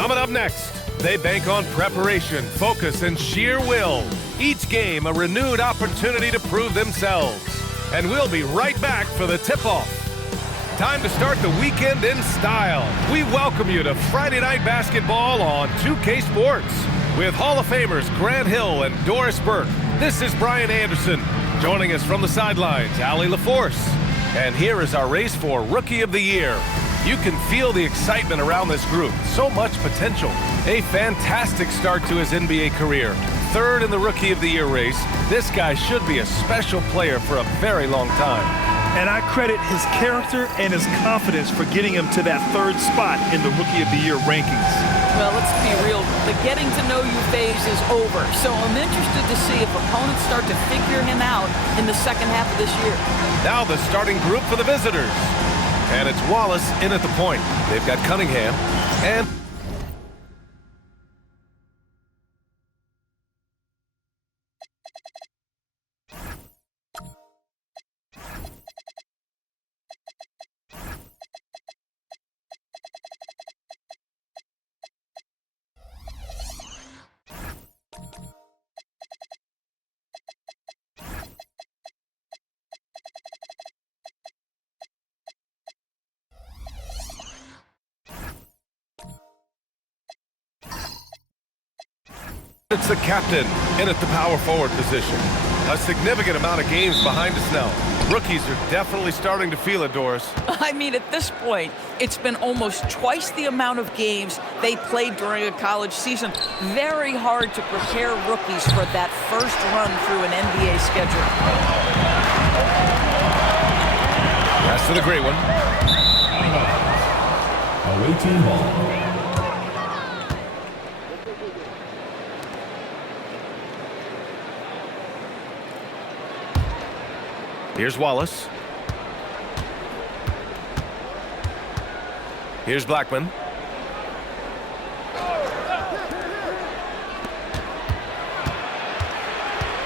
Coming up next, they bank on preparation, focus, and sheer will. Each game a renewed opportunity to prove themselves. And we'll be right back for the tip-off. Time to start the weekend in style. We welcome you to Friday Night Basketball on 2K Sports. With Hall of Famers Grant Hill and Doris Burke, this is Brian Anderson. Joining us from the sidelines, Allie LaForce. And here is our race for Rookie of the Year. You can feel the excitement around this group. So much potential. A fantastic start to his NBA career. Third in the Rookie of the Year race. This guy should be a special player for a very long time. And I credit his character and his confidence for getting him to that third spot in the Rookie of the Year rankings. Well, let's be real. The getting to know you phase is over. So I'm interested to see if opponents start to figure him out in the second half of this year. Now the starting group for the visitors. And it's Wallace in at the point. They've got Cunningham and... It's the captain in at the power forward position. A significant amount of games behind us now. Rookies are definitely starting to feel it, Doris. I mean, at this point, it's been almost twice the amount of games they played during a college season. Very hard to prepare rookies for that first run through an NBA schedule. Pass to the great one. Away team ball. Here's Wallace. Here's Blackman.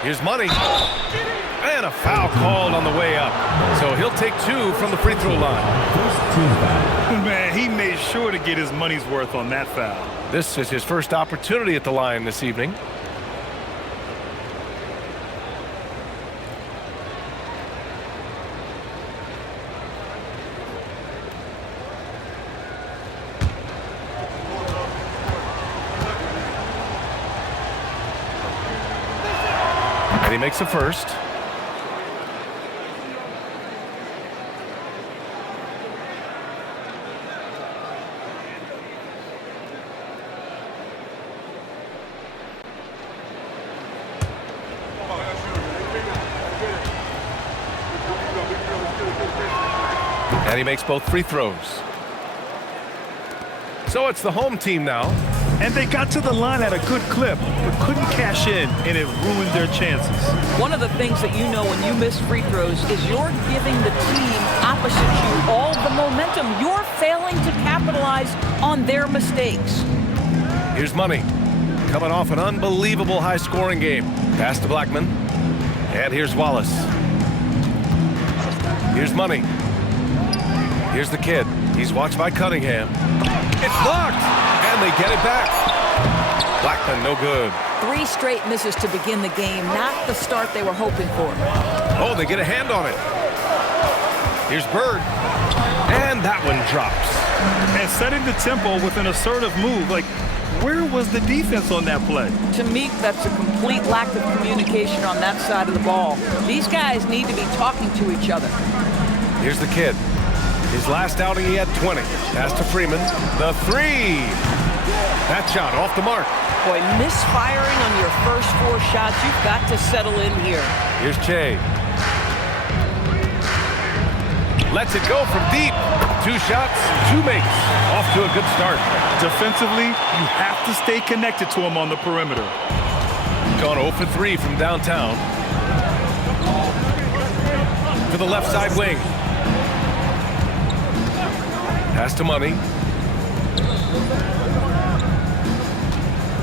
Here's Money. And a foul called on the way up. So he'll take two from the free throw line. Man, he made sure to get his money's worth on that foul. This is his first opportunity at the line this evening. He makes a first. And he makes both free throws. So it's the home team now. And they got to the line at a good clip, but couldn't cash in, and it ruined their chances. One of the things that you know when you miss free throws is you're giving the team opposite you all the momentum. You're failing to capitalize on their mistakes. Here's Money. Coming off an unbelievable high-scoring game. Pass to Blackman. And here's Wallace. Here's Money. Here's the kid. He's watched by Cunningham. It's blocked! And they get it back. Blackman, no good. 3 straight misses to begin the game. Not the start they were hoping for. Oh, they get a hand on it. Here's Bird. And that one drops. And setting the tempo with an assertive move. Like, where was the defense on that play? To me, that's a complete lack of communication on that side of the ball. These guys need to be talking to each other. Here's the kid. His last outing, he had 20. Pass to Freeman. The 3. That shot off the mark. Boy, misfiring on your first 4 shots. You've got to settle in here. Here's Che. Lets it go from deep. 2 shots, 2 makes. Off to a good start. Defensively, you have to stay connected to him on the perimeter. Gone 0 for 3 from downtown. To the left side wing. Pass to Money.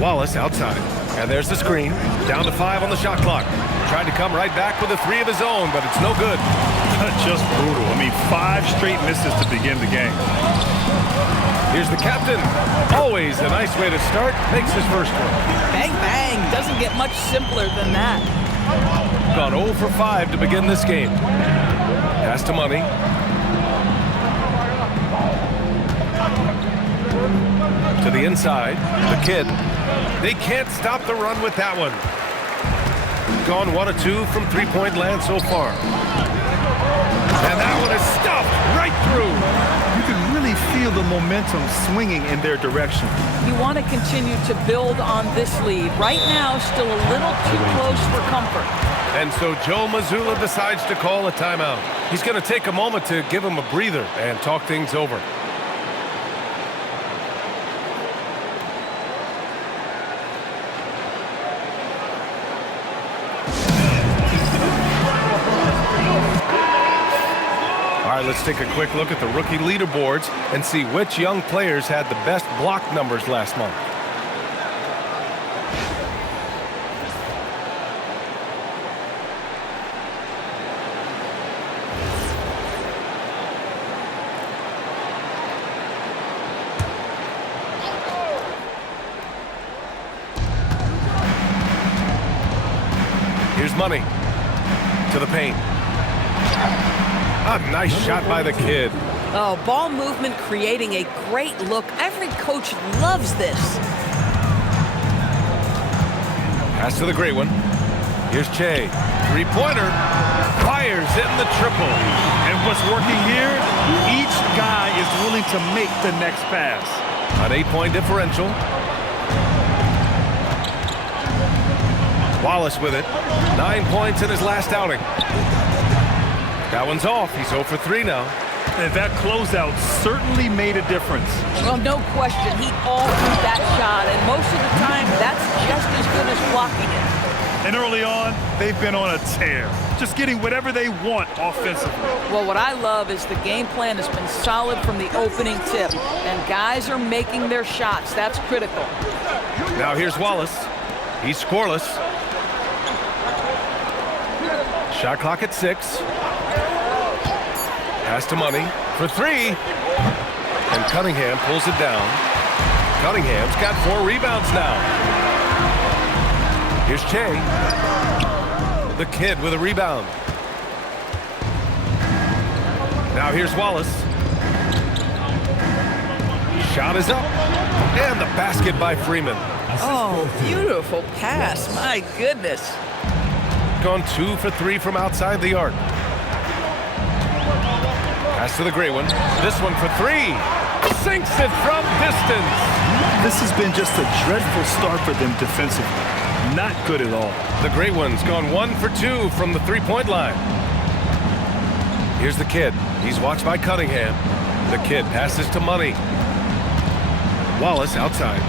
Wallace outside. And there's the screen. Down to 5 on the shot clock. Tried to come right back with a 3 of his own, but it's no good. Just brutal. I mean, 5 straight misses to begin the game. Here's the captain. Always a nice way to start. Makes his first one. Bang, bang. Doesn't get much simpler than that. Gone 0 for 5 to begin this game. Pass to Money. To the inside. The kid. They can't stop the run with that one. Gone 1 of 2 from three-point land so far. And that one is stuffed right through. You can really feel the momentum swinging in their direction. You want to continue to build on this lead. Right now, still a little too close for comfort. And so Joe Mazzulla decides to call a timeout. He's going to take a moment to give him a breather and talk things over. All right, let's take a quick look at the rookie leaderboards and see which young players had the best block numbers last month. Here's Money to the paint. A nice shot by the kid. Oh, ball movement creating a great look. Every coach loves this. Pass to the great one. Here's Che. Three-pointer. Fires in the triple. And what's working here, each guy is willing to make the next pass. An 8-point differential. Wallace with it. 9 points in his last outing. That one's off. He's 0 for 3 now. And that closeout certainly made a difference. Well, no question. He altered that shot, and most of the time, that's just as good as blocking it. And early on, they've been on a tear, just getting whatever they want offensively. Well, what I love is the game plan has been solid from the opening tip, and guys are making their shots. That's critical. Now here's Wallace. He's scoreless. Shot clock at 6. Pass to Money for 3. And Cunningham pulls it down. Cunningham's got 4 rebounds now. Here's Che. The kid with a rebound. Now here's Wallace. Shot is up. And the basket by Freeman. Oh, beautiful pass. My goodness. Gone 2 for 3 from outside the arc. Pass to the great one. This one for 3. Sinks it from distance. This has been just a dreadful start for them defensively. Not good at all. The great one's gone 1 for 2 from the three-point line. Here's the kid. He's watched by Cunningham. The kid passes to Money. Wallace outside.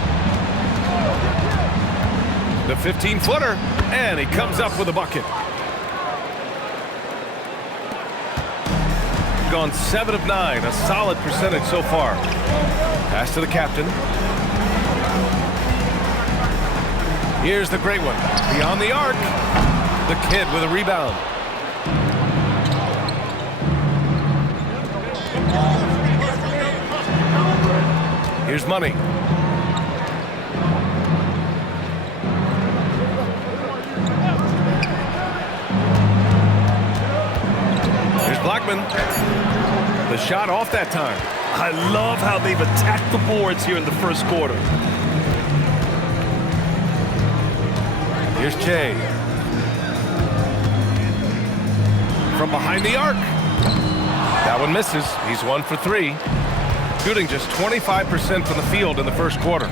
The 15-footer. And he comes up with a bucket. Gone 7 of 9, a solid percentage so far. Pass to the captain. Here's the great one. Beyond the arc. The kid with a rebound. Here's Money. Blackman. The shot off that time. I love how they've attacked the boards here in the first quarter. Here's Che. From behind the arc. That one misses. He's 1 for 3. Shooting just 25% from the field in the first quarter.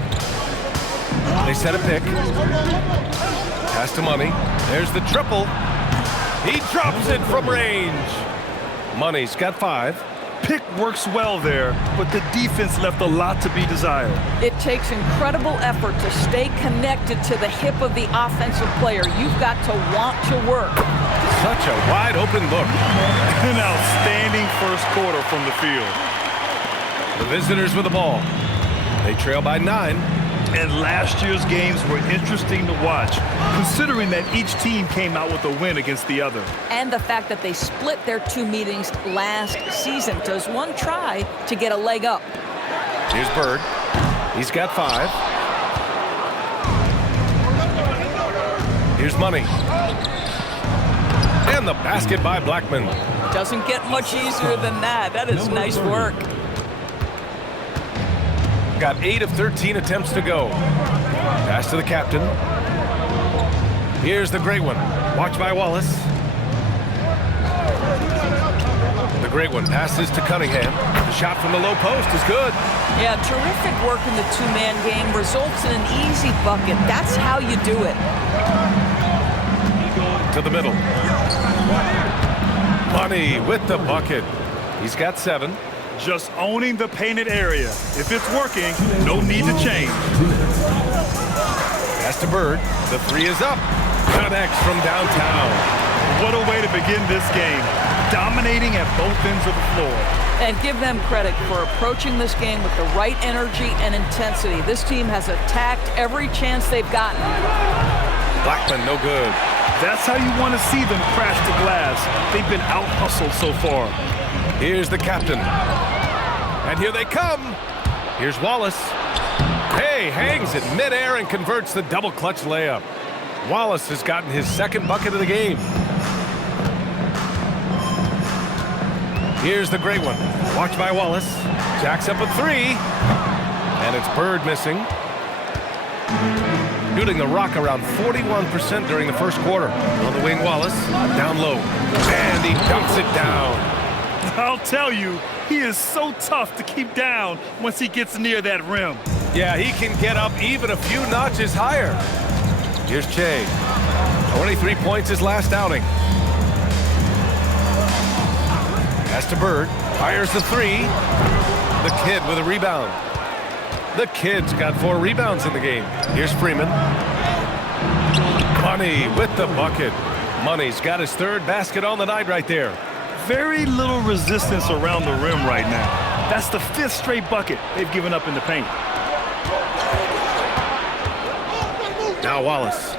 They set a pick. Pass to Money. There's the triple. He drops it from range. Money's got 5. Pick works well there, but the defense left a lot to be desired. It takes incredible effort to stay connected to the hip of the offensive player. You've got to want to work. Such a wide open look. An outstanding first quarter from the field. The visitors with the ball. They trail by 9. And last year's games were interesting to watch, considering that each team came out with a win against the other. And the fact that they split their 2 meetings last season. Does one try to get a leg up? Here's Bird. He's got 5. Here's Money. And the basket by Blackman. Doesn't get much easier than that. That is nice work. Got 8 of 13 attempts to go. Pass to the captain. Here's the great one. Watch by Wallace. The great one passes to Cunningham. The shot from the low post is good. Yeah, terrific work in the 2-man game. Results in an easy bucket. That's how you do it. To the middle. Money with the bucket. He's got 7. Just owning the painted area. If it's working, no need to change. Pass to Bird. The 3 is up. Connects from downtown. What a way to begin this game. Dominating at both ends of the floor. And give them credit for approaching this game with the right energy and intensity. This team has attacked every chance they've gotten. Blackman, no good. That's how you want to see them crash the glass. They've been out-hustled so far. Here's the captain. And here they come. Here's Wallace. Hey, hangs it midair and converts the double clutch layup. Wallace has gotten his 2nd bucket of the game. Here's the great one. Watch by Wallace. Jacks up a 3. And it's Bird missing. Shooting the rock around 41% during the first quarter. On the wing, Wallace. Down low. And he dunks it down. I'll tell you, he is so tough to keep down once he gets near that rim. Yeah, he can get up even a few notches higher. Here's Che. 23 points his last outing. Pass to Bird. Fires the 3. The kid with a rebound. The kid's got 4 rebounds in the game. Here's Freeman. Money with the bucket. Money's got his 3rd basket on the night right there. Very little resistance around the rim right now. That's the 5th straight bucket they've given up in the paint. Now Wallace.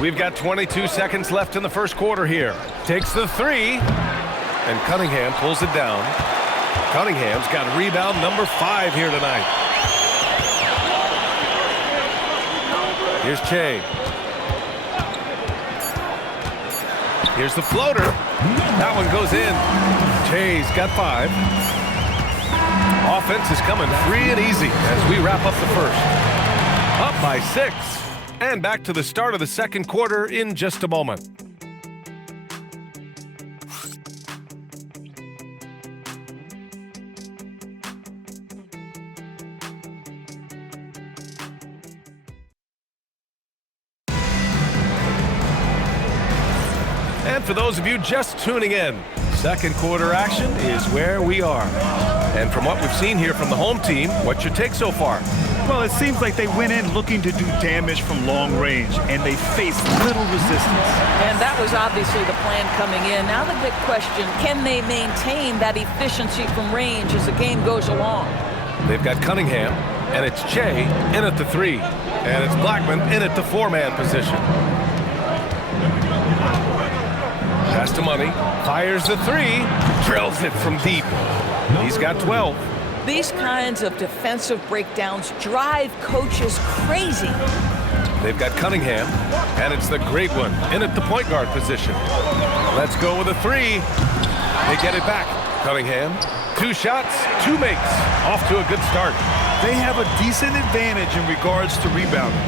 We've got 22 seconds left in the first quarter here. Takes the 3. And Cunningham pulls it down. Cunningham's got rebound number 5 here tonight. Here's Che. Here's the floater. That one goes in. Che's got 5. Offense is coming free and easy as we wrap up the first. Up by 6. And back to the start of the second quarter in just a moment. And for those of you just tuning in, second quarter action is where we are. And from what we've seen here from the home team, what's your take so far? Well, it seems like they went in looking to do damage from long range, and they faced little resistance. And that was obviously the plan coming in. Now the big question, can they maintain that efficiency from range as the game goes along? They've got Cunningham, and it's Che in at the 3. And it's Blackman in at the 4-man position. Pass to Money, fires the 3, drills it from deep. He's got 12. These kinds of defensive breakdowns drive coaches crazy. They've got Cunningham, and it's the great one in at the point guard position. Let's go with a 3. They get it back. Cunningham, 2 shots, 2 makes. Off to a good start. They have a decent advantage in regards to rebounding.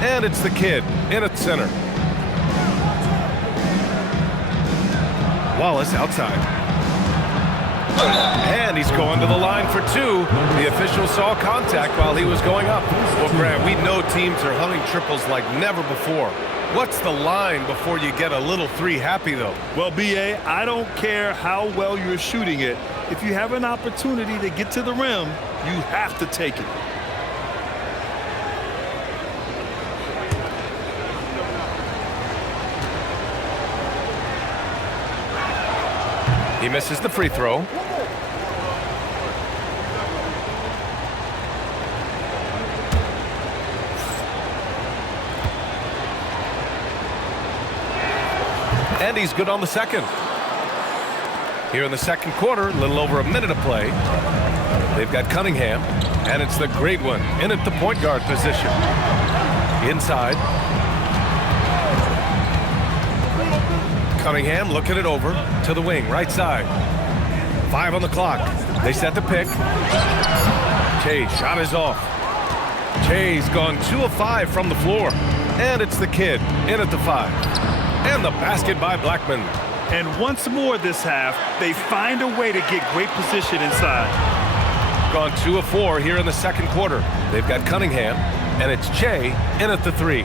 And it's the kid in at center. Wallace outside. And he's going to the line for 2. The official saw contact while he was going up. Well, Grant, we know teams are hunting triples like never before. What's the line before you get a little 3 happy, though? Well, B.A., I don't care how well you're shooting it. If you have an opportunity to get to the rim, you have to take it. He misses the free throw. And he's good on the second. Here in the second quarter, a little over a minute of play. They've got Cunningham, and it's the great one in at the point guard position. Inside. Cunningham looking it over to the wing, right side. 5 on the clock. They set the pick. Che shot is off. Che's gone 2 of 5 from the floor. And it's the kid in at the 5. And the basket by Blackman. And once more this half, they find a way to get great position inside. Gone 2 of 4 here in the second quarter. They've got Cunningham, and it's Che in at the 3.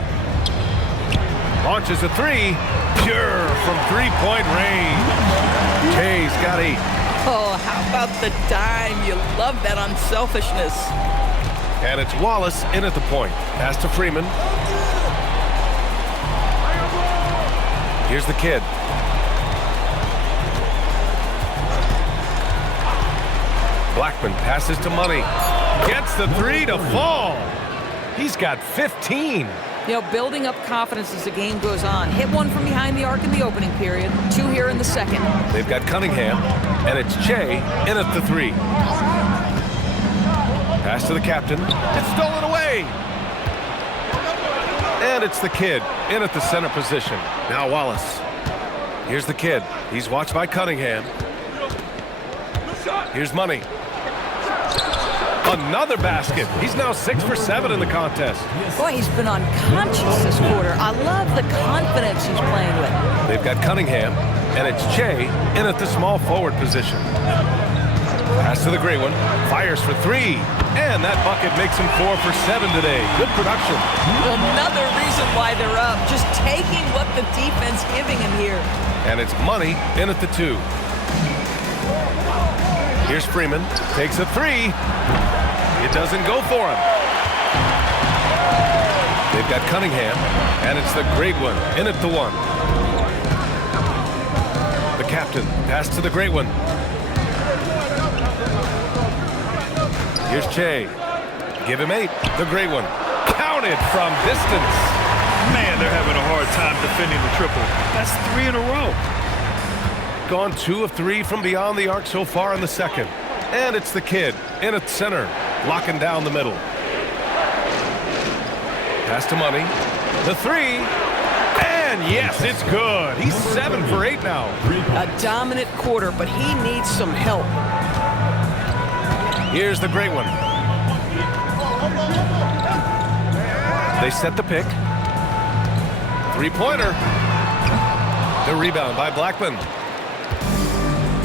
Launches a 3. Pure from 3-point range. Che's got 8. Oh, how about the dime? You love that unselfishness. And it's Wallace in at the point. Pass to Freeman. Here's the kid. Blackman passes to Money. Gets the 3 to fall. He's got 15. You know, building up confidence as the game goes on. Hit one from behind the arc in the opening period. 2 here in the second. They've got Cunningham, and it's Che in at the 3. Pass to the captain. It's stolen away. And it's the kid in at the center position. Now Wallace. Here's the kid. He's watched by Cunningham. Here's Money. Another basket. He's now 6 for 7 in the contest. Boy, he's been unconscious this quarter. I love the confidence he's playing with. They've got Cunningham, and it's Che in at the small forward position. Pass to the gray one. Fires for 3. And that bucket makes him 4 for 7 today. Good production. Another reason why they're up. Just taking what the defense giving him here. And it's Money in at the 2. Here's Freeman. Takes a 3. It doesn't go for him. They've got Cunningham, and it's the great one in at the 1. The captain. Pass to the great one. Here's Che. Give him 8. The great one. Counted from distance. Man, they're having a hard time defending the triple. That's 3 in a row. Gone 2 of 3 from beyond the arc so far in the second. And it's the kid in at center, locking down the middle. Pass to Money. The 3. And yes, it's good. He's 7 for 8 now. A dominant quarter, but he needs some help. Here's the great one. They set the pick. 3-pointer. The rebound by Blackman.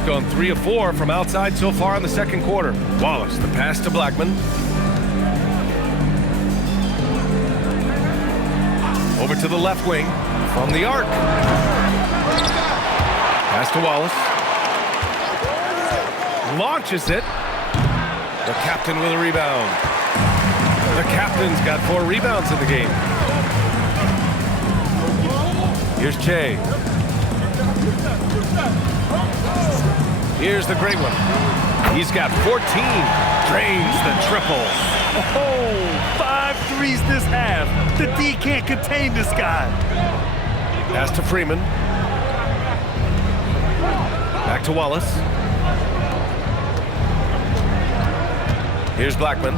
Gone 3 of 4 from outside so far in the second quarter. Wallace, the pass to Blackman. Over to the left wing from the arc. Pass to Wallace. Launches it. The captain with a rebound. The captain's got 4 rebounds in the game. Here's Che. Here's the great one. He's got 14. Drains the triple. Oh, 5 threes this half. The D can't contain this guy. Pass to Freeman. Back to Wallace. Here's Blackman.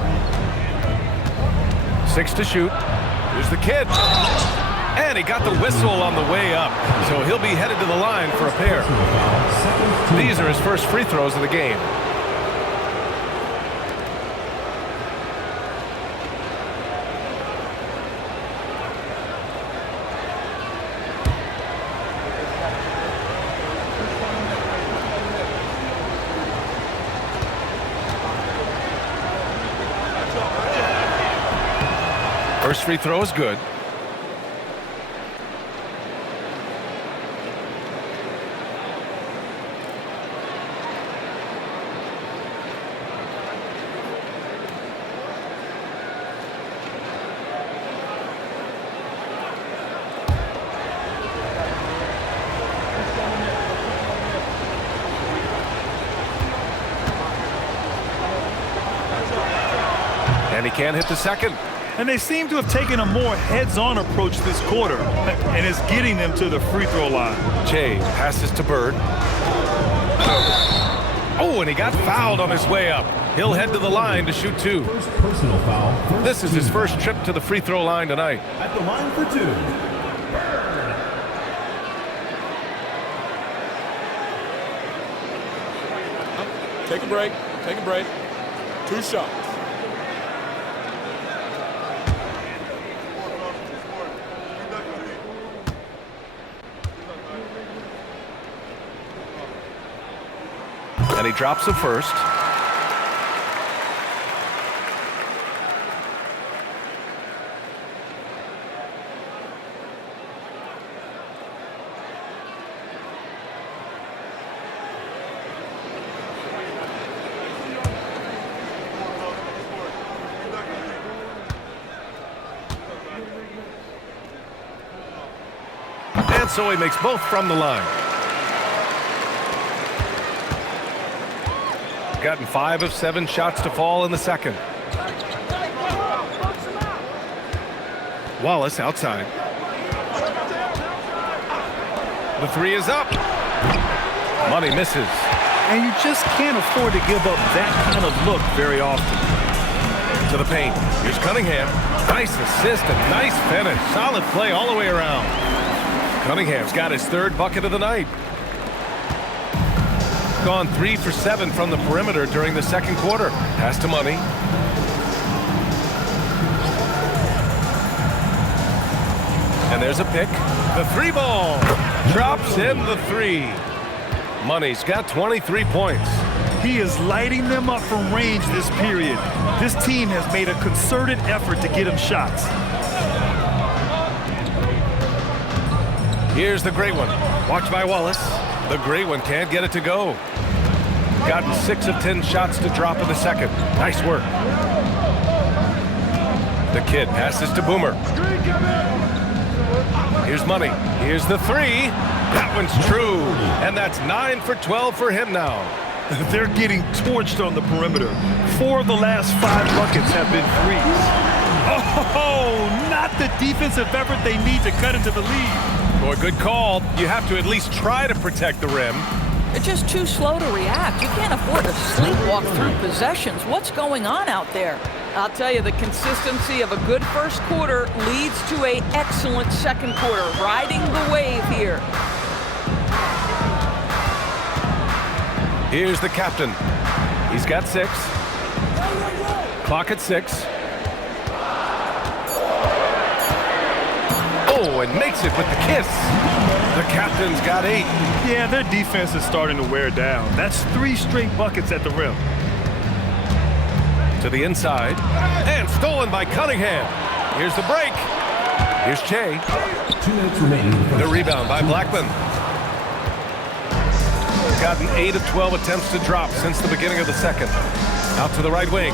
6 to shoot. Here's the kid. And he got the whistle on the way up. So he'll be headed to the line for a pair. These are his first free throws of the game. First free throw is good. And he can't hit the second. And they seem to have taken a more heads-on approach this quarter, and it's getting them to the free throw line. Jay passes to Bird. Oh, and he got fouled on his way up. He'll head to the line to shoot 2. First personal foul. This is his first trip to the free throw line tonight. At the line for 2. Take a break. Take a break. 2 shots. And he drops the first. And so he makes both from the line. Gotten 5 of 7 shots to fall in the second. Wallace outside. The 3 is up. Money misses. And you just can't afford to give up that kind of look very often. To the paint. Here's Cunningham. Nice assist and nice finish. Solid play all the way around. Cunningham's got his 3rd bucket of the night. Gone 3 for 7 from the perimeter during the second quarter. Pass to Money. And there's a pick. The 3 ball. Drops in the 3. Money's got 23 points. He is lighting them up from range this period. This team has made a concerted effort to get him shots. Here's the great one. Watched by Wallace. The great one can't get it to go. Gotten 6 of 10 shots to drop in the second. Nice work. The kid passes to Boomer. Here's Money. Here's the 3. That one's true. And that's 9 for 12 for him now. They're getting torched on the perimeter. 4 of the last 5 buckets have been threes. Oh, not the defensive effort they need to cut into the lead. Boy, good call. You have to at least try to protect the rim. They're just too slow to react. You can't afford to sleepwalk through possessions. What's going on out there? I'll tell you, the consistency of a good first quarter leads to an excellent second quarter. Riding the wave here. Here's the captain. He's got 6. Clock at 6. Oh, and makes it with the kiss. The captain's got 8. Yeah, their defense is starting to wear down. That's 3 straight buckets at the rim. To the inside. And stolen by Cunningham. Here's the break. Here's Che. 2 minutes remaining. The rebound by Blackman. Gotten 8 of 12 attempts to drop since the beginning of the second. Out to the right wing.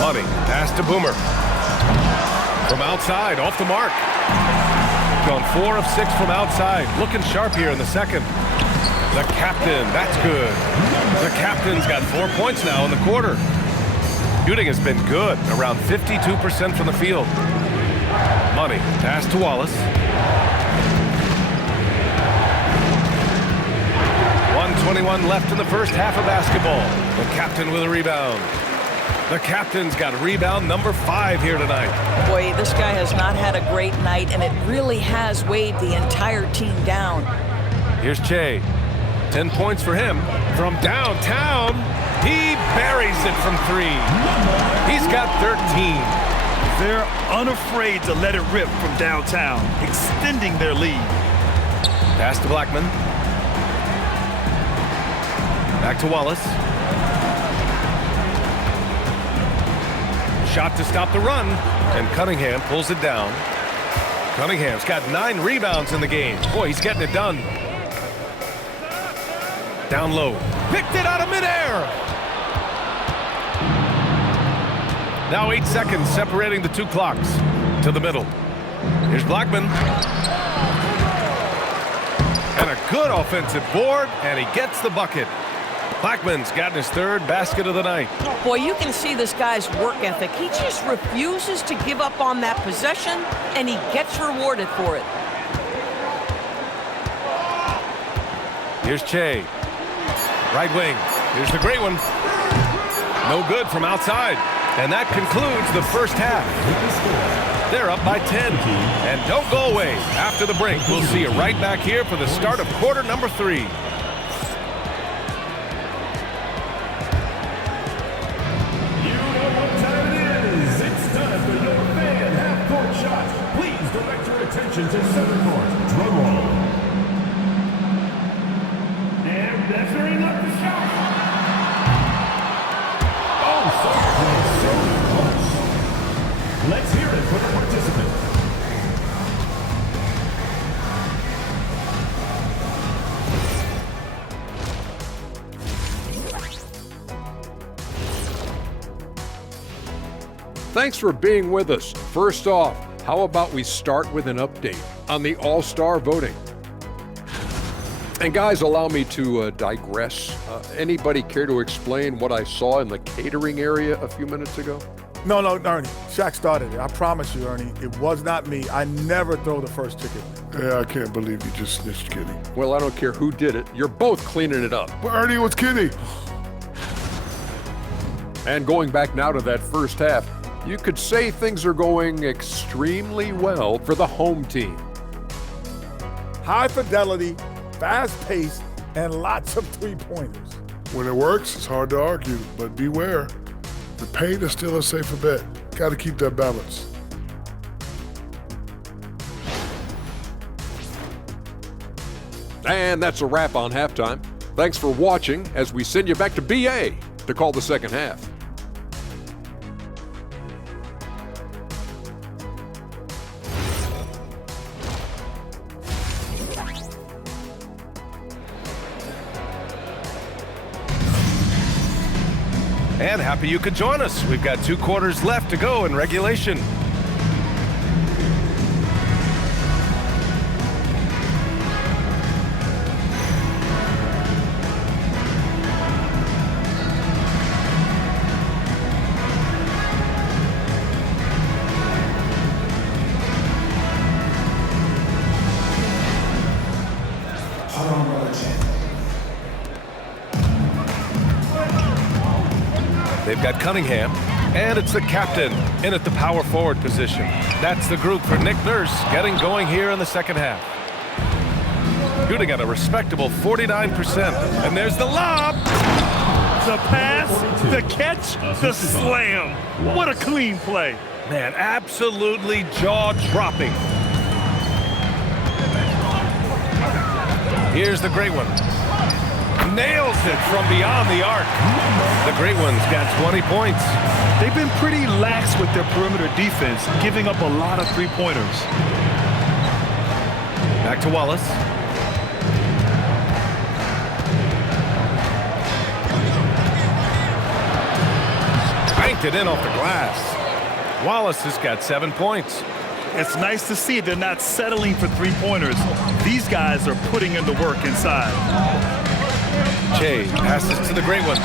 Money. Pass to Boomer. From outside, off the mark. Gone 4 of 6 from outside. Looking sharp here in the second. The captain, that's good. The captain's got 4 points now in the quarter. Shooting has been good, around 52% from the field. Money, pass to Wallace. 1:21 left in the first half of basketball. The captain with a rebound. The captain's got rebound number 5 here tonight. Boy, this guy has not had a great night, and it really has weighed the entire team down. Here's Che. 10 points for him. From downtown, he buries it from 3. He's got 13. They're unafraid to let it rip from downtown, extending their lead. Pass to Blackman. Back to Wallace. Shot to stop the run, and Cunningham pulls it down. Cunningham's got 9 rebounds in the game. Boy, he's getting it done. Down low. Picked it out of midair. Now 8 seconds separating the 2 clocks. To the middle. Here's Blackman. And a good offensive board, and he gets the bucket. Blackman's gotten his third basket of the night. Boy, you can see this guy's work ethic. He just refuses to give up on that possession, and he gets rewarded for it. Here's Che. Right wing. Here's the great one. No good from outside. And that concludes the first half. They're up by 10. And don't go away. After the break, we'll see you right back here for the start of quarter number 3. You know what time it is. It's time for your fan half-court shot. Please direct your attention to center court. Drum roll. And measuring up the shot. Oh, so close. Let's hear it for the participant. Thanks for being with us. First off, how about we start with an update on the All-Star voting? And guys, allow me to digress. Anybody care to explain what I saw in the catering area a few minutes ago? No, Ernie. Shaq started it. I promise you, Ernie. It was not me. I never throw the first chicken. Yeah, I can't believe you just snitched Kenny. Well, I don't care who did it. You're both cleaning it up. Well, Ernie was Kenny. And going back now to that first half, you could say things are going extremely well for the home team. High fidelity, fast pace, and lots of three-pointers. When it works, it's hard to argue, but beware. The paint is still a safer bet. Got to keep that balance. And that's a wrap on halftime. Thanks for watching as we send you back to BA to call the second half. And happy you could join us. We've got 2 quarters left to go in regulation. They've got Cunningham, and it's the captain in at the power forward position. That's the group for Nick Nurse getting going here in the second half. Shooting at a respectable 49%. And there's the lob. The pass, the catch, the slam. What a clean play. Man, absolutely jaw-dropping. Here's the great one. Nails it from beyond the arc. The great one's got 20 points. They've been pretty lax with their perimeter defense, giving up a lot of three-pointers. Back to Wallace. Banked it in off the glass. Wallace has got 7 points. It's nice to see they're not settling for three-pointers. These guys are putting in the work inside. Che passes to the great one.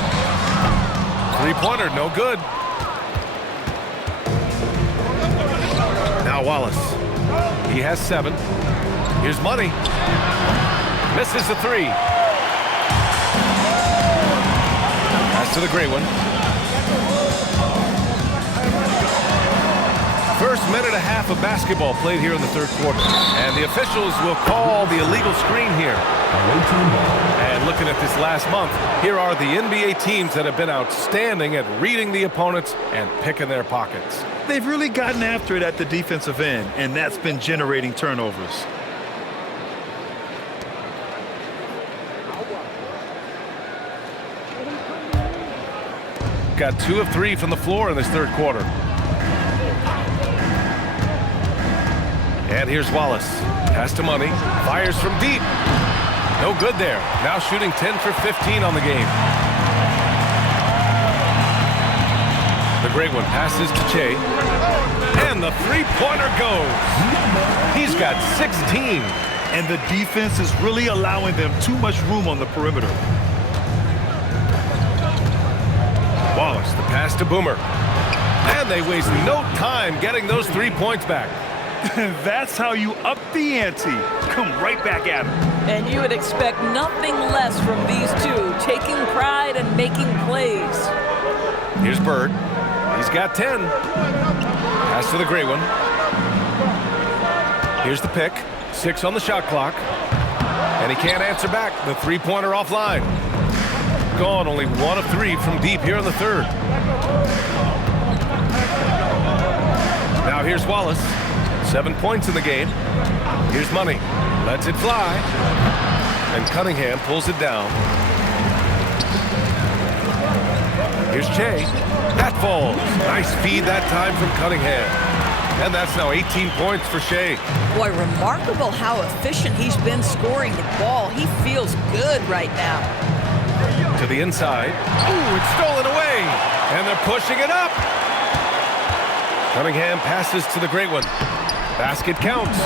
Three-pointer, no good. Now Wallace. He has 7. Here's Money. Misses the 3. Pass to the great one. First minute and a half of basketball played here in the third quarter. And the officials will call the illegal screen here. And looking at this last month, here are the NBA teams that have been outstanding at reading the opponents and picking their pockets. They've really gotten after it at the defensive end, and that's been generating turnovers. Got 2 of 3 from the floor in this third quarter. And here's Wallace. Pass to Money. Fires from deep. No good there. Now shooting 10 for 15 on the game. The great one passes to Che. And the three-pointer goes. He's got 16. And the defense is really allowing them too much room on the perimeter. Wallace, the pass to Boomer. And they waste no time getting those 3 points back. That's how you up the ante. Come right back at him. And you would expect nothing less from these two, taking pride and making plays. Here's Bird. He's got 10. Pass to the gray one. Here's the pick. 6 on the shot clock. And he can't answer back. The three-pointer offline. Gone only 1 of 3 from deep here in the third. Now here's Wallace. 7 points in the game. Here's Money. Lets it fly. And Cunningham pulls it down. Here's Che. That falls. Nice feed that time from Cunningham. And that's now 18 points for Shea. Boy, remarkable how efficient he's been scoring the ball. He feels good right now. To the inside. Ooh, it's stolen away. And they're pushing it up. Cunningham passes to the great one. Basket counts.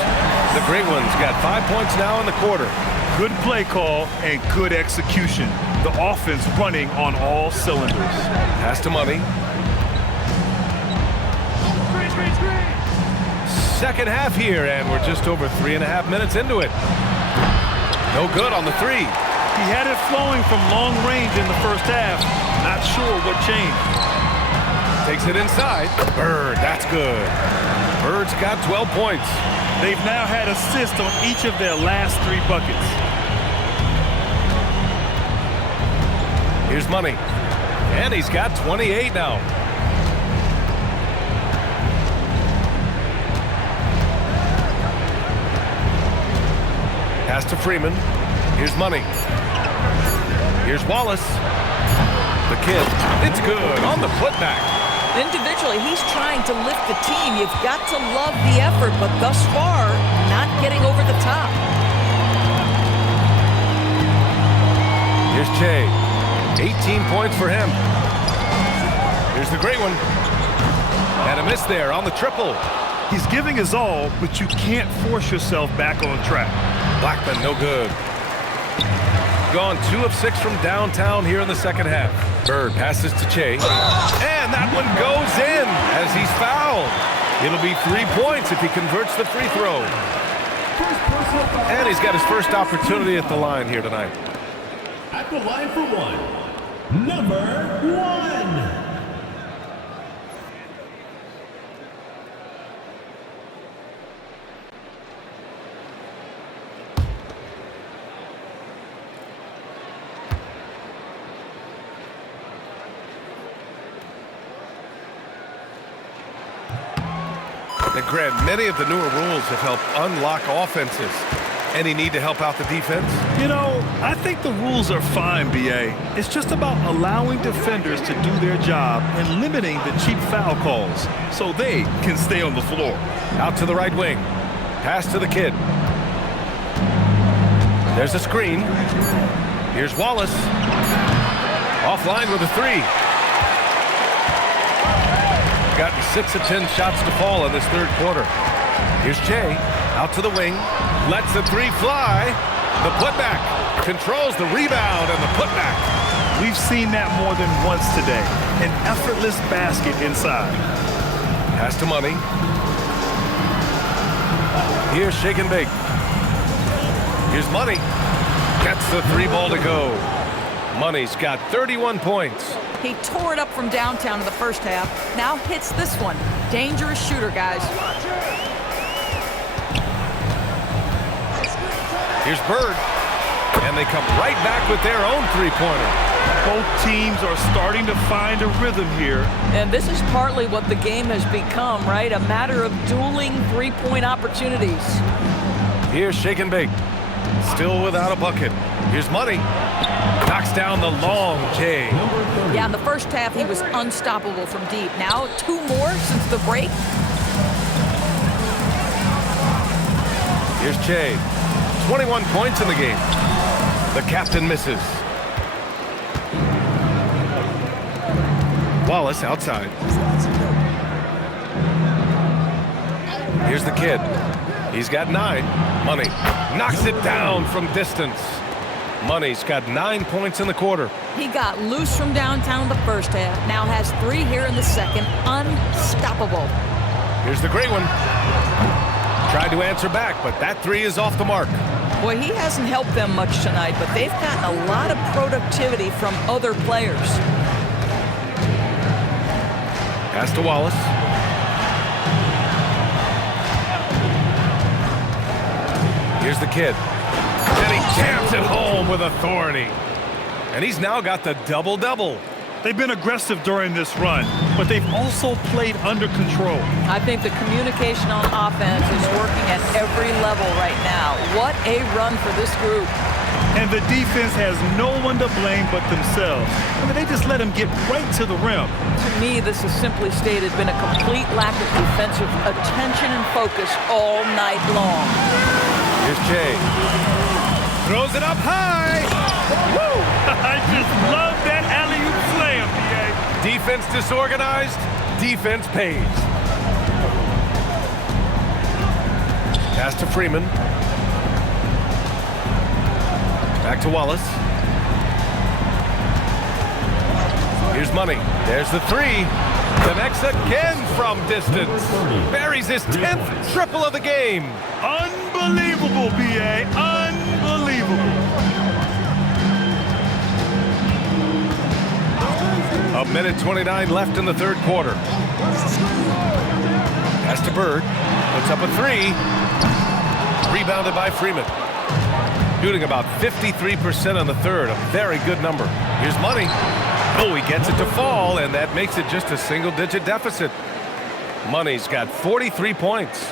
The great one's got 5 points now in the quarter. Good play call and good execution. The offense running on all cylinders. Pass to Money. Second half here, and we're just over 3.5 minutes into it. No good on the three. He had it flowing from long range in the first half. Not sure what changed. Takes it inside. Bird, that's good. Bird's got 12 points. They've now had assists on each of their last 3 buckets. Here's Money. And he's got 28 now. Pass to Freeman. Here's Money. Here's Wallace. The kid. It's good on the putback. Individually, he's trying to lift the team. You've got to love the effort, but thus far, not getting over the top. Here's Che. 18 points for him. Here's the great one. And a miss there on the triple. He's giving his all, but you can't force yourself back on track. Blackman, no good. Gone 2 of 6 from downtown here in the second half. Bird passes to Che. And that one goes in as he's fouled. It'll be 3 points if he converts the free throw. And he's got his first opportunity at the line here tonight. At the line for one, number 1. And Grant, many of the newer rules have helped unlock offenses. Any need to help out the defense? You know, I think the rules are fine, B.A. It's just about allowing defenders to do their job and limiting the cheap foul calls so they can stay on the floor. Out to the right wing. Pass to the kid. There's a screen. Here's Wallace. Offline with a 3. Gotten 6 of 10 shots to fall in this third quarter. Here's Che. Out to the wing. Lets the 3 fly. The putback. Controls the rebound and the putback. We've seen that more than once today. An effortless basket inside. Pass to Money. Here's Shake and Bake. Here's Money. Gets the 3 ball to go. Money's got 31 points. He tore it up from downtown in the first half. Now hits this one. Dangerous shooter, guys. Here's Bird. And they come right back with their own 3-pointer. Both teams are starting to find a rhythm here. And this is partly what the game has become, right? A matter of dueling 3-point opportunities. Here's Shake and Bake. Still without a bucket. Here's Money. Knocks down the long J. Yeah, in the first half, he was unstoppable from deep. Now, 2 more since the break. Here's Che. 21 points in the game. The captain misses. Wallace outside. Here's the kid. He's got 9. Money knocks it down from distance. Money's got 9 points in the quarter. He got loose from downtown in the first half. Now has 3 here in the second. Unstoppable. Here's the great one. Tried to answer back, but that 3 is off the mark. Boy, he hasn't helped them much tonight, but they've gotten a lot of productivity from other players. Pass to Wallace. Here's the kid. And he jams it home with authority. And he's now got the double-double. They've been aggressive during this run, but they've also played under control. I think the communication on offense is working at every level right now. What a run for this group. And the defense has no one to blame but themselves. I mean, they just let him get right to the rim. To me, this has simply stated been a complete lack of defensive attention and focus all night long. Here's Jay. Throws it up high. Woo! I just love that alley-oop slam, B.A. Defense disorganized. Defense pays. Pass to Freeman. Back to Wallace. Here's Money. There's the 3. Connects again from distance. Buries his 10th triple of the game. Unbelievable, B.A. Unbelievable. A minute 29 left in the third quarter. Pass to Bird. Puts up a 3. Rebounded by Freeman. Shooting about 53% on the third. A very good number. Here's Money. Oh, he gets it to fall, and that makes it just a single-digit deficit. Money's got 43 points.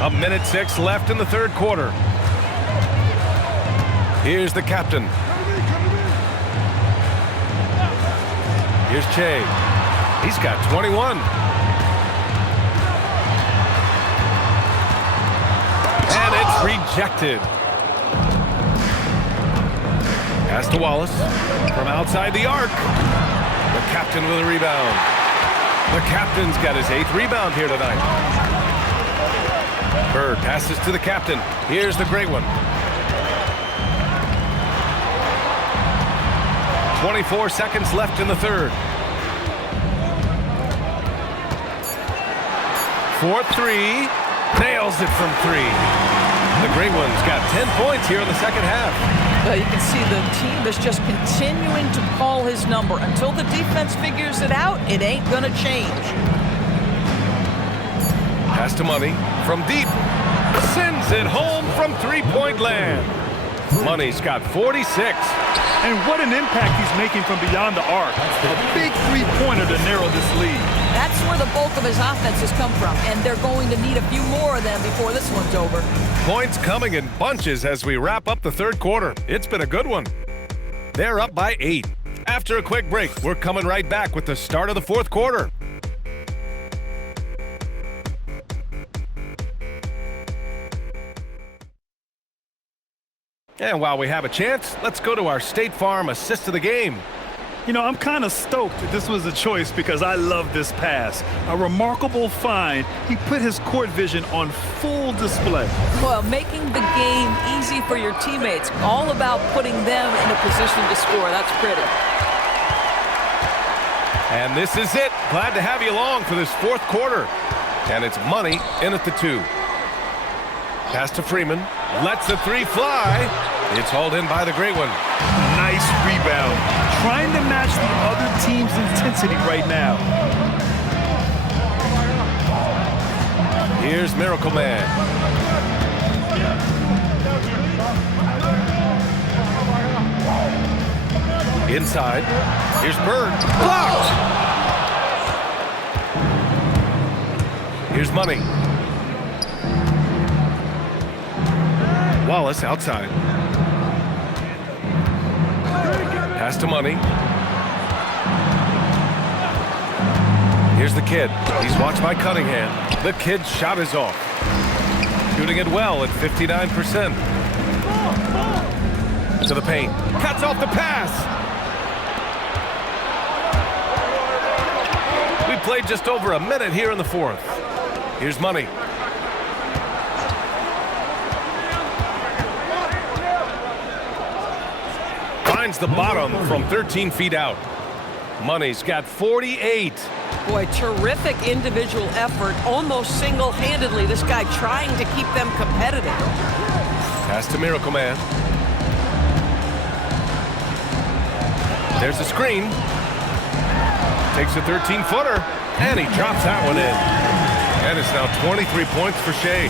A minute 6 left in the third quarter. Here's the captain. Here's Che. He's got 21. And it's rejected. Pass to Wallace from outside the arc. The captain with a rebound. The captain's got his 8th rebound here tonight. Bird passes to the captain. Here's the great one. 24 seconds left in the third. 4-3. Nails it from 3. The great one's got 10 points here in the second half. You can see the team is just continuing to call his number. Until the defense figures it out, it ain't going to change. Pass to Money from deep. Sends it home from three-point land. Money's got 46. And what an impact he's making from beyond the arc. A big three-pointer to narrow this lead. That's where the bulk of his offense has come from, and they're going to need a few more of them before this one's over. Points coming in bunches as we wrap up the third quarter. It's been a good one. They're up by 8. After a quick break, we're coming right back with the start of the fourth quarter. And while we have a chance, let's go to our State Farm assist of the game. You know, I'm kind of stoked that this was a choice because I love this pass. A remarkable find. He put his court vision on full display. Well, making the game easy for your teammates. All about putting them in a position to score. That's pretty. And this is it. Glad to have you along for this fourth quarter. And it's Money in at the 2. Pass to Freeman. Lets the 3 fly. It's hauled in by the great one. Nice rebound. Trying to match the other team's intensity right now. Here's Miracle Man. Inside. Here's Bird. Blocked! Here's Money. Wallace outside. Pass to Money. Here's the kid. He's watched by Cunningham. The kid's shot is off. Shooting it well at 59%. To the paint. Cuts off the pass. We played just over a minute here in the fourth. Here's Money. finds the bottom from 13 feet out. Money's got 48. Boy, terrific individual effort, almost single-handedly. This guy trying to keep them competitive. Pass to Miracle Man. There's the screen. Takes a 13-footer, and he drops that one in. And it's now 23 points for Shea.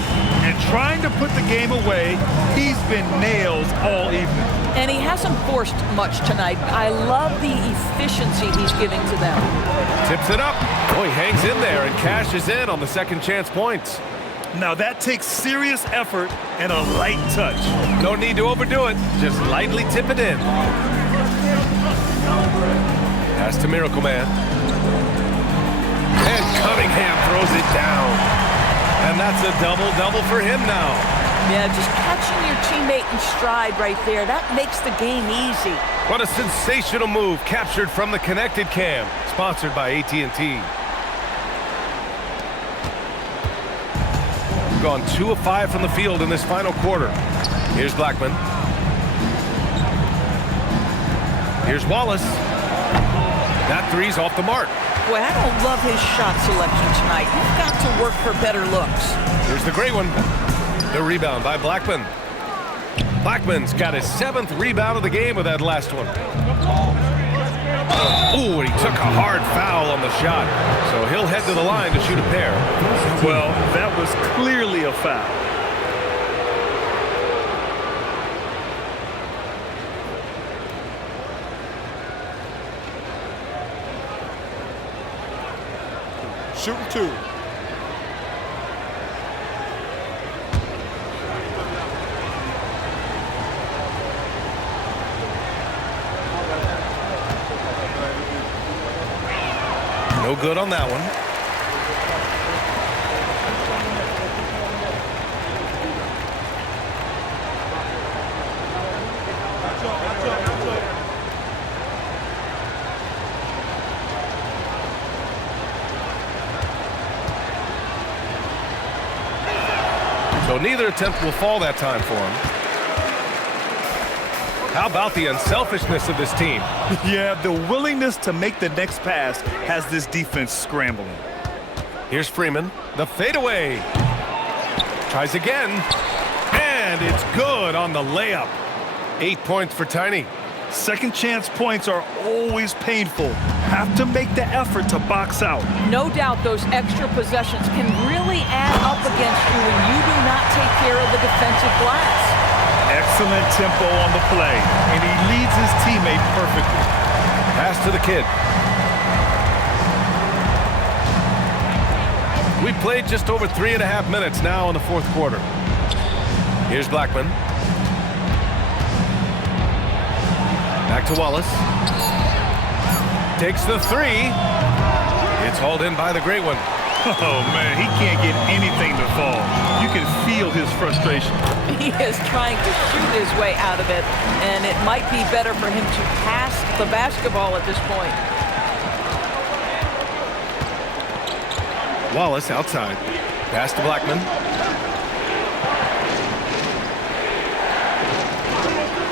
And trying to put the game away, he's been nails all evening. And he hasn't forced much tonight. I love the efficiency he's giving to them. Tips it up. Oh, he hangs in there and cashes in on the second chance points. Now that takes serious effort and a light touch. No need to overdo it. Just lightly tip it in. Pass to Miracle Man. And Cunningham throws it down. And that's a double-double for him now. Yeah, just catching your teammate in stride right there. That makes the game easy. What a sensational move captured from the connected cam. Sponsored by AT&T. Gone 2 of 5 from the field in this final quarter. Here's Blackman. Here's Wallace. That three's off the mark. Boy, I don't love his shot selection tonight. You've got to work for better looks. Here's the great one. The rebound by Blackman. Blackman's got his 7th rebound of the game with that last one. Ooh, and he took a hard foul on the shot. So he'll head to the line to shoot a pair. Well, that was clearly a foul. Shooting 2. No good on that one. So neither attempt will fall that time for him. How about the unselfishness of this team? Yeah, the willingness to make the next pass has this defense scrambling. Here's Freeman, the fadeaway. Tries again, and it's good on the layup. 8 points for Tiny. Second chance points are always painful. Have to make the effort to box out. No doubt those extra possessions can really add up against you when you do not take care of the defensive glass. Excellent tempo on the play, and he leads his teammate perfectly. Pass to the kid. We played just over 3.5 minutes now in the fourth quarter. Here's Blackman. Back to Wallace. Takes the three. It's hauled in by the great one. Oh, man, he can't get anything to fall. You can feel his frustration. He is trying to shoot his way out of it, and it might be better for him to pass the basketball at this point. Wallace outside. Pass to Blackman.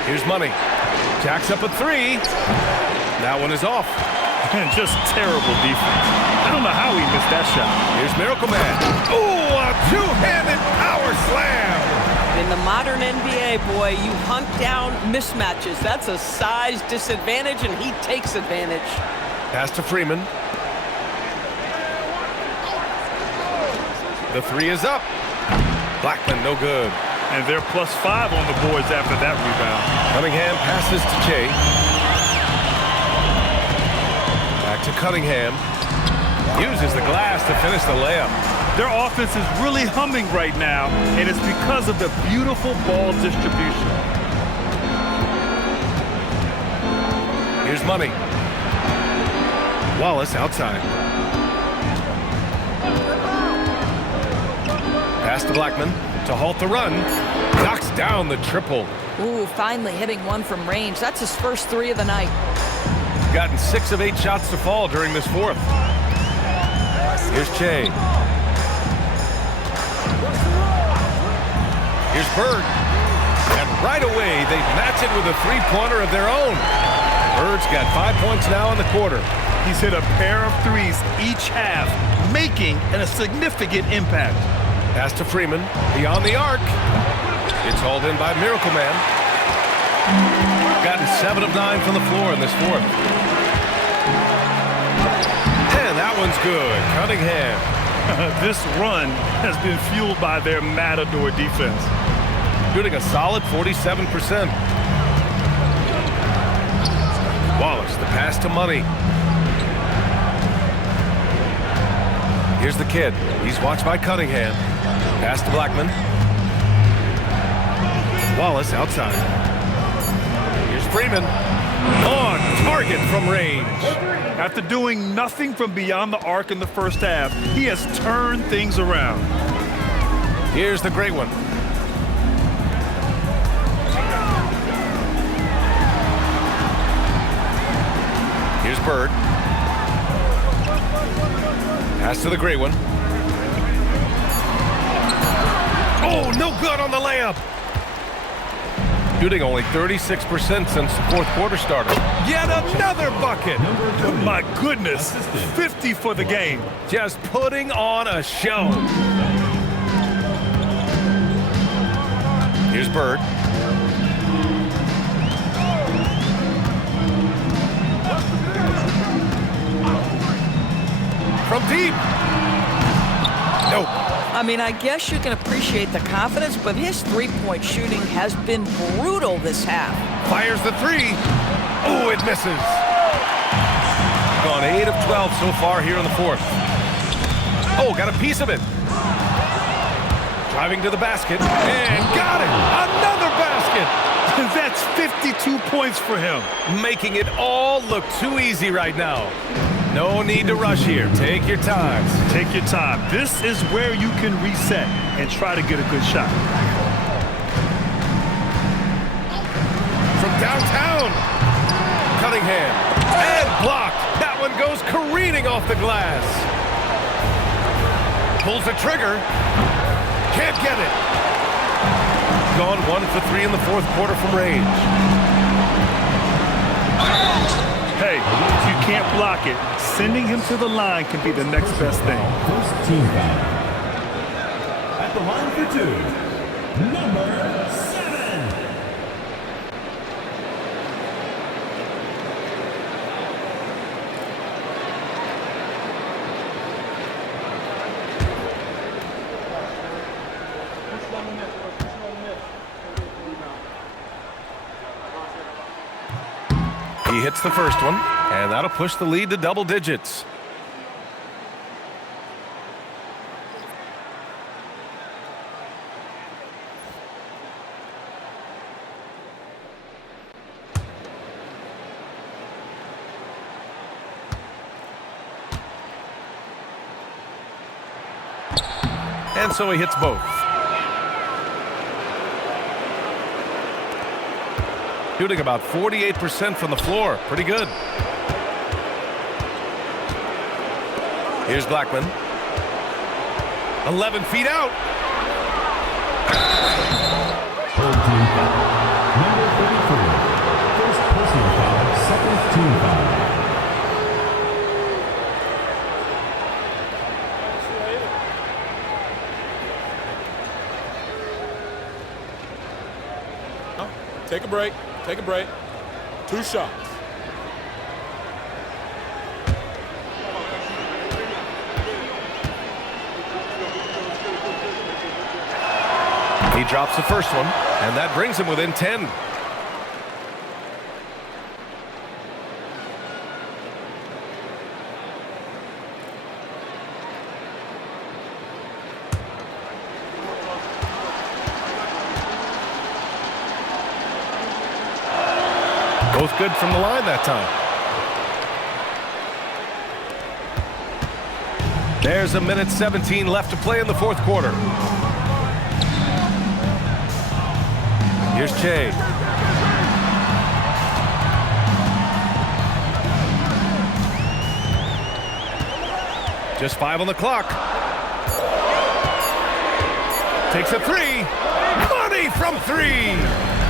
Here's Money. Jacks up a three. That one is off. And just terrible defense. I don't know how he missed that shot. Here's Miracle Man. Ooh, a two-handed power slam. In the modern NBA, boy, you hunt down mismatches. That's a size disadvantage, and he takes advantage. Pass to Freeman. The three is up. Blackman, no good. And they're +5 on the boards after that rebound. Cunningham passes to Che. Back to Cunningham. Uses the glass to finish the layup. Their offense is really humming right now, and it's because of the beautiful ball distribution. Here's Money. Wallace outside. Pass to Blackman to halt the run. Knocks down the triple. Ooh, finally hitting one from range. That's his first 3 of the night. Gotten 6 of 8 shots to fall during this fourth. Here's Che. Here's Bird. And And right away, they match it with a three-pointer of their own. Bird's got 5 points now in the quarter. He's hit a pair of threes each half, making a significant impact. Pass to Freeman, beyond the arc. It's hauled in by Miracle Man. Gotten 7 of 9 from the floor in this fourth. And that one's good. Cunningham. This run has been fueled by their Matador defense. Shooting a solid 47%. Wallace, the pass to Money. Here's the kid. He's watched by Cunningham. Pass to Blackman. Wallace outside. Here's Freeman. On target from range. After doing nothing from beyond the arc in the first half, he has turned things around. Here's the great one. Here's Bird. Pass to the great one. Oh, no good on the layup. Shooting only 36% since the fourth quarter started. Yet another bucket. My goodness, 50 for the game. Just putting on a show. Here's Bird. From deep. Nope. I mean, I guess you can appreciate the confidence, but his three-point shooting has been brutal this half. Fires the three. Oh, it misses. Gone 8 of 12 so far here in the fourth. Oh, got a piece of it. Driving to the basket and got it. Another basket. That's 52 points for him. Making it all look too easy right now. No need to rush here. Take your time. Take your time. This is where you can reset and try to get a good shot. From downtown. Cunningham. And blocked. That one goes careening off the glass. Pulls the trigger. Can't get it. Gone 1 for 3 in the fourth quarter from range. Hey, if you can't block it, sending him to the line can be the next best thing. First team foul. At the line for 2, number 7. He hits the first one, and that'll push the lead to double digits. And so he hits both. Shooting about 48% from the floor. Pretty good. Here's Blackman. 11 feet out. Third team foul. Number 33. First personal foul. Second team foul. Take a break. Take a break. 2 shots. He drops the first one, and that brings him within 10. Both good from the line that time. There's a minute 17 left to play in the fourth quarter. Here's Che. Just 5 on the clock. Takes a 3. Money from 3.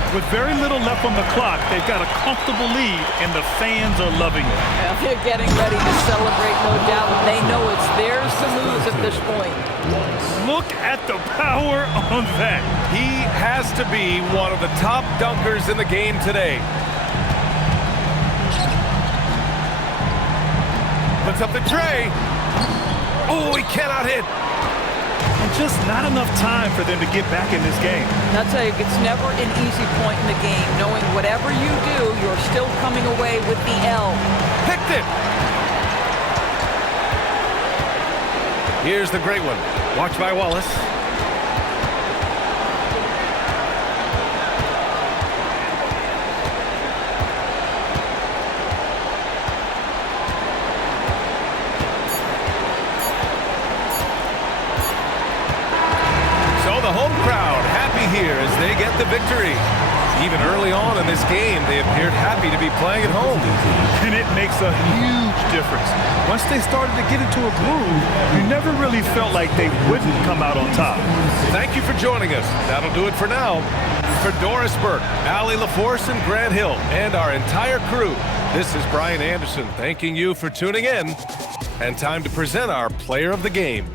With very little left on the clock, they've got a comfortable lead, and the fans are loving it. Well, they're getting ready to celebrate, no doubt. They know it's theirs to lose at this point. Look at the power on that. He has to be one of the top dunkers in the game today. Puts up the tray. Oh, he cannot hit. And just not enough time for them to get back in this game. And I'll tell you, it's never an easy point in the game, knowing whatever you do, you're still coming away with the L. Picked it. Here's the great one. Watched by Wallace. The home crowd happy here as they get the victory. Even early on in this game, they appeared happy to be playing at home. And it makes a huge difference. Once they started to get into a groove, you never really felt like they wouldn't come out on top. Thank you for joining us. That'll do it for now. For Doris Burke, Allie LaForce, and Grant Hill, and our entire crew, this is Brian Anderson thanking you for tuning in. And time to present our player of the game.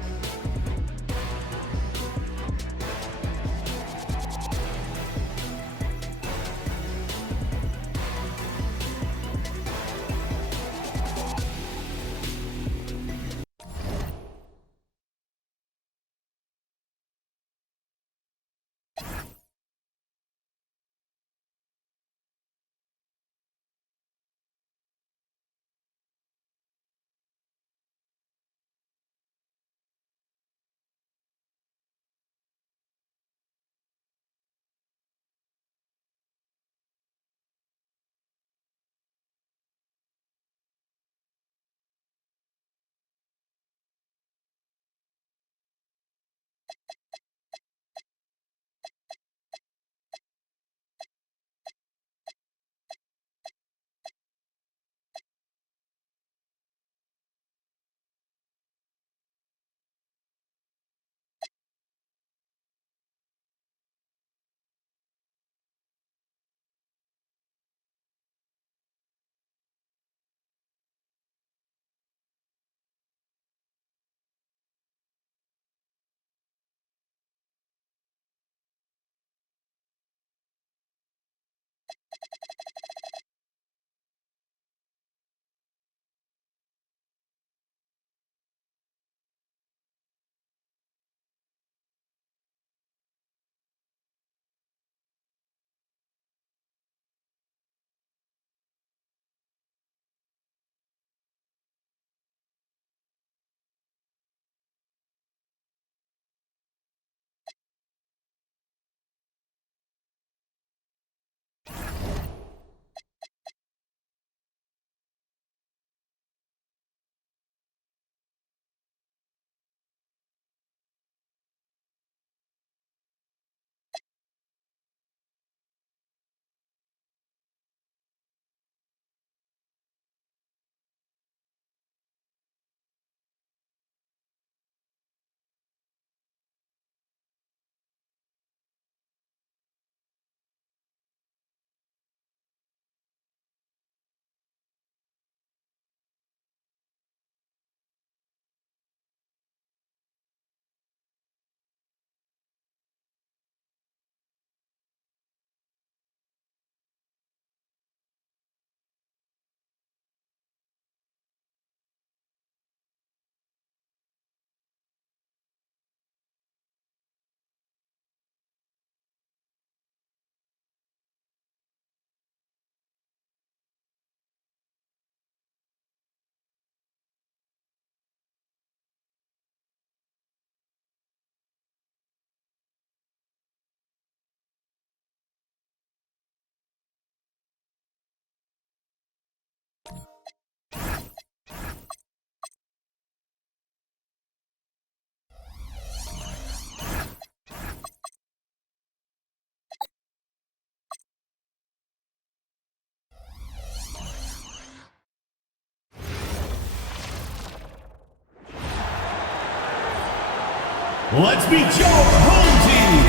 Let's meet your home team.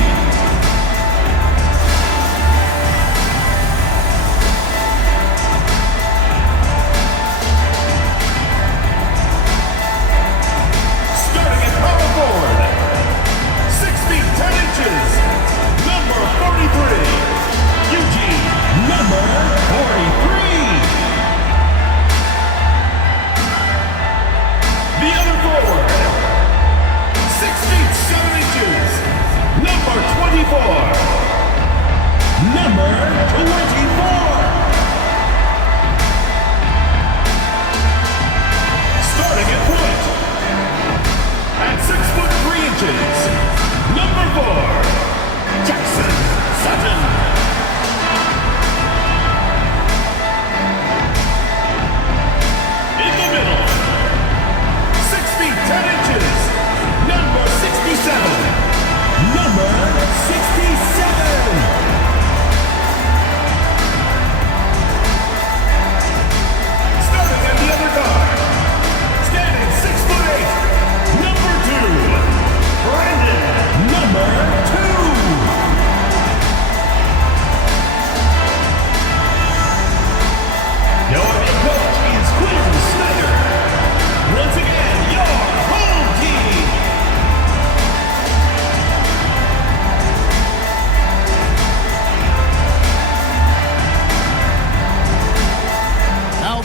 Number 24. Starting at point, at 6'3" number 4, Jackson Sutton. In the middle, 6 feet 10 inches, number 67. Number 67.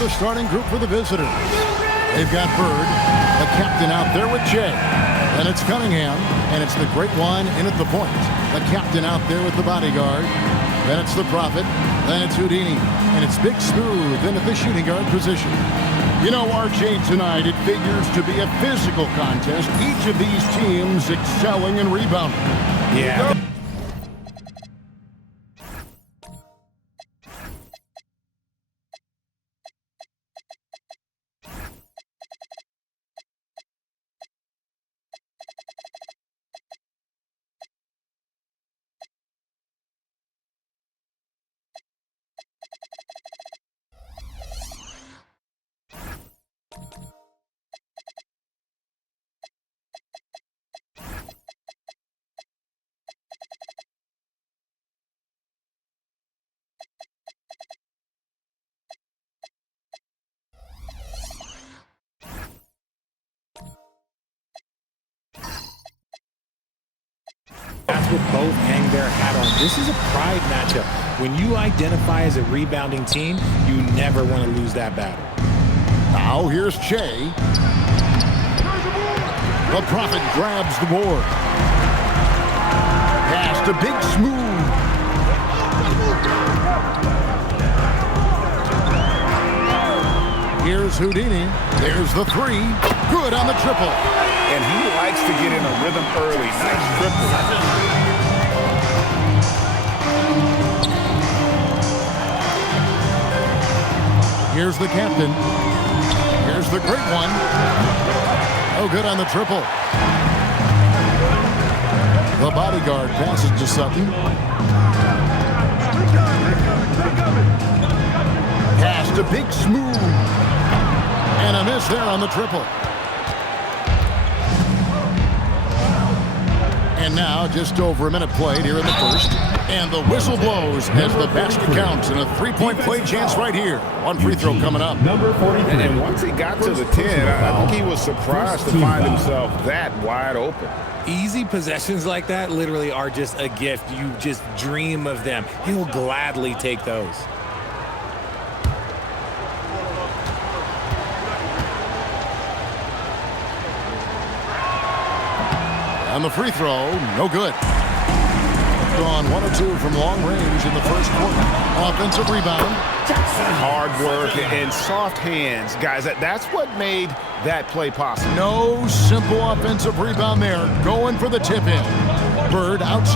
The starting group for the visitors. They've got Bird, the captain, out there with Jay. Then it's Cunningham, and it's the great one in at the point. The captain out there with the bodyguard. Then it's the Prophet. Then it's Houdini. And it's Big Smooth in at the shooting guard position. You know, RJ, tonight it figures to be a physical contest. Each of these teams excelling in rebounding. Yeah. That's what both hang their hat on. This is a pride matchup. When you identify as a rebounding team, you never want to lose that battle. Now here's Che. The Prophet grabs the board. Pass to Big Smooth. Here's Houdini. There's the three. Good on the triple. And he likes to get in a rhythm early. Nice triple. Here's the captain. Here's the great one. Oh, good on the triple. The bodyguard passes to Sutton. Pass to Big Smooth. And a miss there on the triple. And now, just over a minute played here in the first. And the whistle blows as the basket counts. And a three-point play chance right here. One free throw coming up. Number 43. And once he got to the 10, I think he was surprised to find himself that wide open. Easy possessions like that literally are just a gift. You just dream of them. He'll gladly take those. And the free throw, no good. Gone 1 of 2 from long range in the first quarter. Offensive rebound. Hard work and soft hands, guys. That's what made that play possible. No simple offensive rebound there. Going for the tip in. Bird outside.